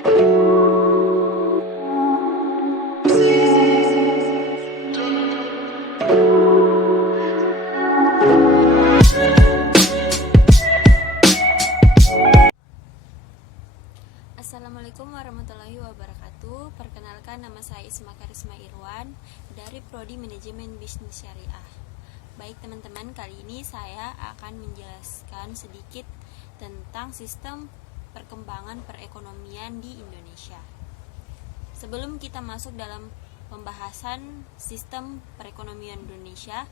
Assalamualaikum warahmatullahi wabarakatuh. Perkenalkan, nama saya Isma Karisma Irwan dari Prodi Manajemen Bisnis Syariah. Baik teman-teman, kali ini saya akan menjelaskan sedikit tentang sistem perkembangan perekonomian di Indonesia. Sebelum kita masuk dalam pembahasan sistem perekonomian Indonesia,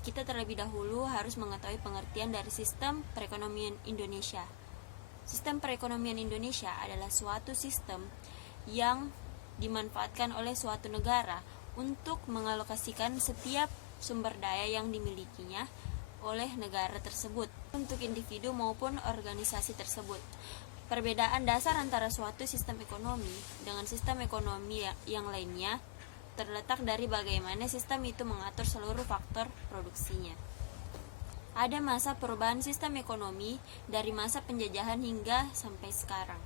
kita terlebih dahulu harus mengetahui pengertian dari sistem perekonomian Indonesia. Sistem perekonomian Indonesia adalah suatu sistem yang dimanfaatkan oleh suatu negara untuk mengalokasikan setiap sumber daya yang dimilikinya oleh negara tersebut untuk individu maupun organisasi tersebut. Perbedaan dasar antara suatu sistem ekonomi dengan sistem ekonomi yang lainnya terletak dari bagaimana sistem itu mengatur seluruh faktor produksinya. Ada masa perubahan sistem ekonomi dari masa penjajahan hingga sampai sekarang.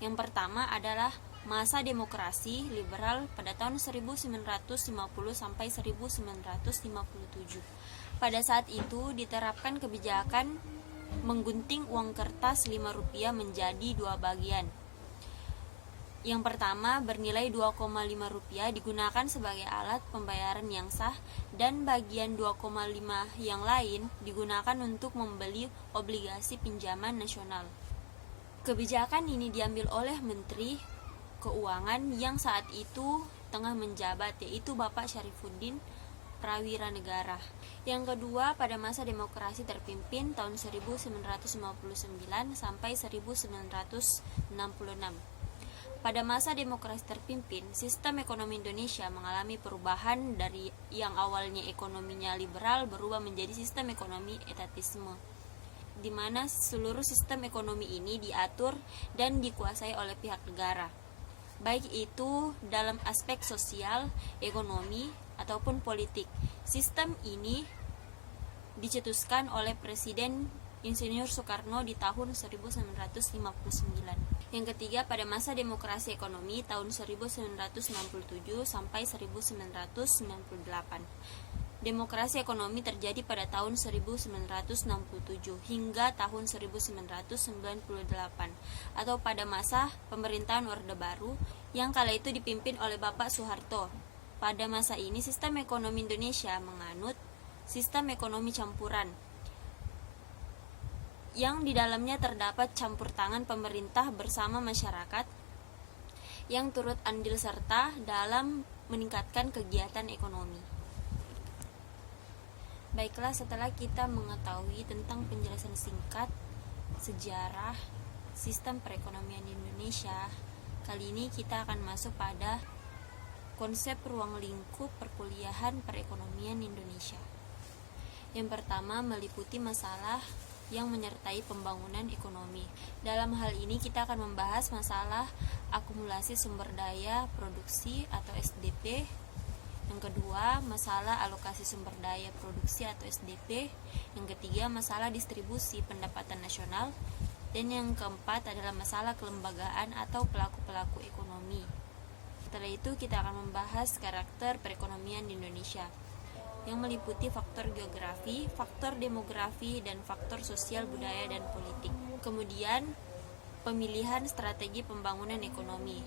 Yang pertama adalah masa demokrasi liberal pada tahun 1950 sampai 1957. Pada saat itu diterapkan kebijakan menggunting uang kertas Rp5 menjadi dua bagian. Yang pertama bernilai Rp2,5 digunakan sebagai alat pembayaran yang sah, dan bagian 2,5 yang lain digunakan untuk membeli obligasi pinjaman nasional. Kebijakan ini diambil oleh Menteri Keuangan yang saat itu tengah menjabat, yaitu Bapak Syarifuddin Prawiranegara. Yang kedua, pada masa demokrasi terpimpin tahun 1959 sampai 1966. Pada masa demokrasi terpimpin, sistem ekonomi Indonesia mengalami perubahan dari yang awalnya ekonominya liberal berubah menjadi sistem ekonomi etatisme, di mana seluruh sistem ekonomi ini diatur dan dikuasai oleh pihak negara, baik itu dalam aspek sosial, ekonomi, ataupun politik. Sistem ini dicetuskan oleh Presiden Insinyur Soekarno di tahun 1959. Yang ketiga, pada masa demokrasi ekonomi tahun 1967 sampai 1998. Demokrasi ekonomi terjadi pada tahun 1967 hingga tahun 1998, atau pada masa pemerintahan Orde Baru yang kala itu dipimpin oleh Bapak Soeharto. Pada masa ini sistem ekonomi Indonesia menganut sistem ekonomi campuran, yang di dalamnya terdapat campur tangan pemerintah bersama masyarakat yang turut andil serta dalam meningkatkan kegiatan ekonomi. Baiklah, setelah kita mengetahui tentang penjelasan singkat sejarah sistem perekonomian di Indonesia, kali ini kita akan masuk pada konsep ruang lingkup perkuliahan perekonomian Indonesia. Yang pertama meliputi masalah yang menyertai pembangunan ekonomi. Dalam hal ini kita akan membahas masalah akumulasi sumber daya produksi atau SDP. Yang kedua, masalah alokasi sumber daya produksi atau SDP. Yang ketiga, masalah distribusi pendapatan nasional. Dan yang keempat adalah masalah kelembagaan atau pelaku-pelaku ekonomi. Setelah itu kita akan membahas karakter perekonomian di Indonesia, yang meliputi faktor geografi, faktor demografi, dan faktor sosial, budaya, dan politik. Kemudian, pemilihan strategi pembangunan ekonomi.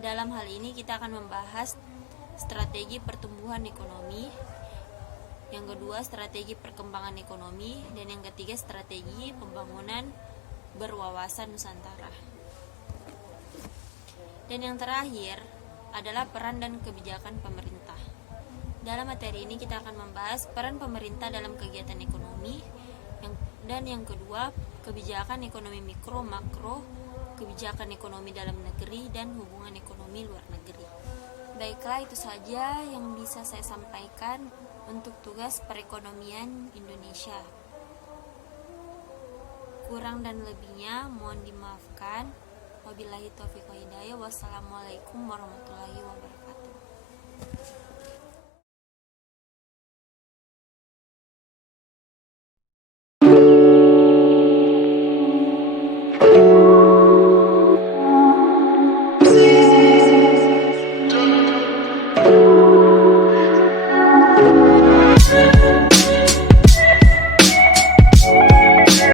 Dalam hal ini kita akan membahas strategi pertumbuhan ekonomi, yang kedua strategi perkembangan ekonomi, dan yang ketiga strategi pembangunan berwawasan Nusantara. Dan yang terakhir adalah peran dan kebijakan pemerintah. Dalam materi ini kita akan membahas peran pemerintah dalam kegiatan ekonomi, dan yang kedua kebijakan ekonomi mikro, makro, kebijakan ekonomi dalam negeri, dan hubungan ekonomi luar negeri. Baiklah, itu saja yang bisa saya sampaikan untuk tugas perekonomian Indonesia. Kurang dan lebihnya mohon dimaafkan. Wabillahi taufiq wal hidayah. Wassalamualaikum warahmatullahi wabarakatuh.